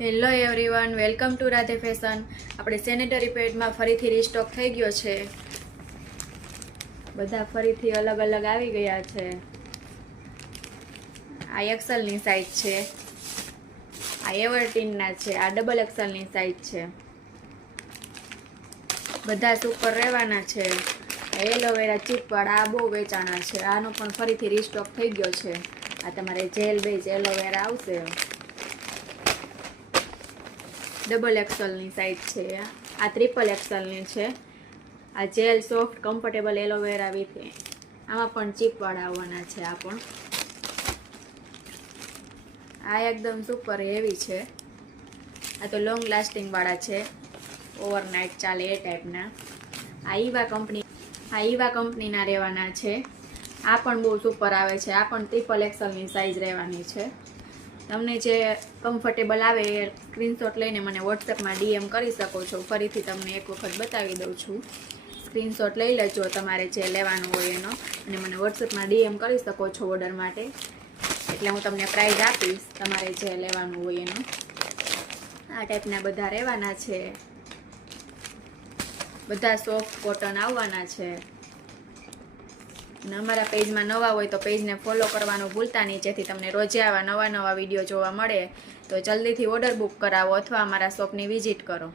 Hello everyone, welcome to Radhe fashion. આપણે sanitary પેડમાં ફરીથી રીસ્ટોક થઈ ગયો છે. બધા ફરીથી અલગ અલગ આવી ગયા છે. આ એક્સલની સાઇઝ છે, આ એવરટીનના છે, આ ડબલ એક્સલની સાઇઝ છે. બધા સુપર રહેવાના છે. આ એલોવેરા ચીપવાળા આ બહુ વેચાણા છે. આનો પણ ફરીથી રીસ્ટોક થઈ ગયો છે. આ તમારે જેલ બેઝ એલોવેરા આવશે. ડબલ એક્સલની સાઇઝ છે. આ ટ્રિપલ એક્સલની છે. આ gel soft comfortable aloe vera with આમાં પણ ચીપવાળા આવવાના છે. આ પણ આ એકદમ સુપર હેવી છે. આ તો લોંગ લાસ્ટિંગ વાળા છે, ઓવરનાઇટ ચાલે એ ટાઈપના. આ ઈવા કંપનીના રહેવાના છે. આ પણ બહુ સુપર આવે છે. આ પણ ટ્રિપલ એક્સલની સાઇઝ રહેવાની છે. તમને જે કમ્ફર્ટેબલ આવે એ સ્ક્રીનશોટ લઈને મને વોટ્સએપમાં ડીએમ કરી શકો છો. ફરીથી તમને એક વખત બતાવી દઉં છું. સ્ક્રીનશોટ લઈ લેજો તમારે જે લેવાનું હોય એનો, અને મને વોટ્સએપમાં ડીએમ કરી શકો છો ઓર્ડર માટે. એટલે હું તમને પ્રાઇઝ આપીશ તમારે જે લેવાનું હોય એનો. આ ટાઈપના બધા રહેવાના છે. બધા સોફ્ટ કોટન આવવાના છે. અને અમારા પેજમાં નવા હોય તો પેજને ફોલો કરવાનું ભૂલતા નહીં, જેથી તમને રોજે આવા નવા વિડીયો જોવા મળે. તો જલ્દીથી ઓર્ડર બુક કરાવો અથવા અમારા શોપની વિઝિટ કરો.